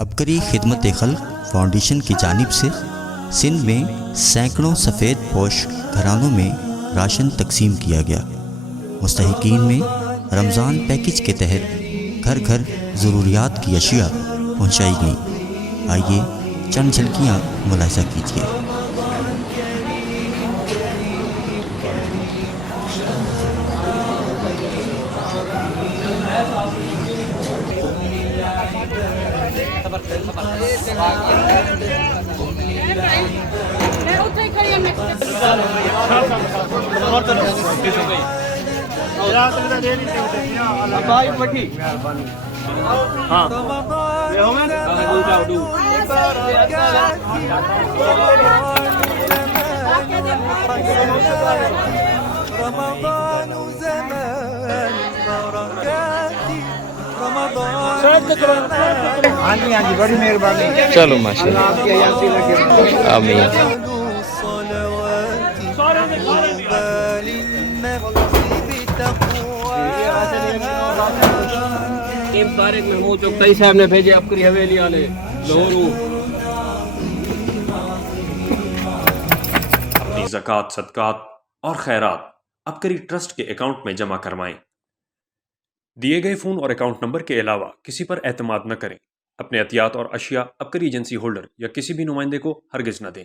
अबकरी खिदमत खल्क फाउंडेशन की जानिब से सिंध में सैकड़ों सफ़ेद पोश घरानों में राशन तकसीम किया गया। मुस्तहिकीन में रमज़ान पैकेज के तहत घर घर ज़रूरियात की अशिया पहुँचाई गई। आइए चंद झलकियाँ मुलाहिज़ा कीजिए। हाँ जी बड़ी मेहरबानी। चलो माशाल्लाह, आमीन। तारिक महमूद चौकताई साहब ने भेजे अबकरी हवेली वाले लाहौर। अपनी ज़कात, सदकात और खैरात अबकरी ट्रस्ट के अकाउंट में जमा करवाएं। दिए गए फ़ोन और अकाउंट नंबर के अलावा किसी पर एतमाद न करें। अपने अतियात और अशिया अबकरी एजेंसी होल्डर या किसी भी नुमाइंदे को हरगिज़ न दें।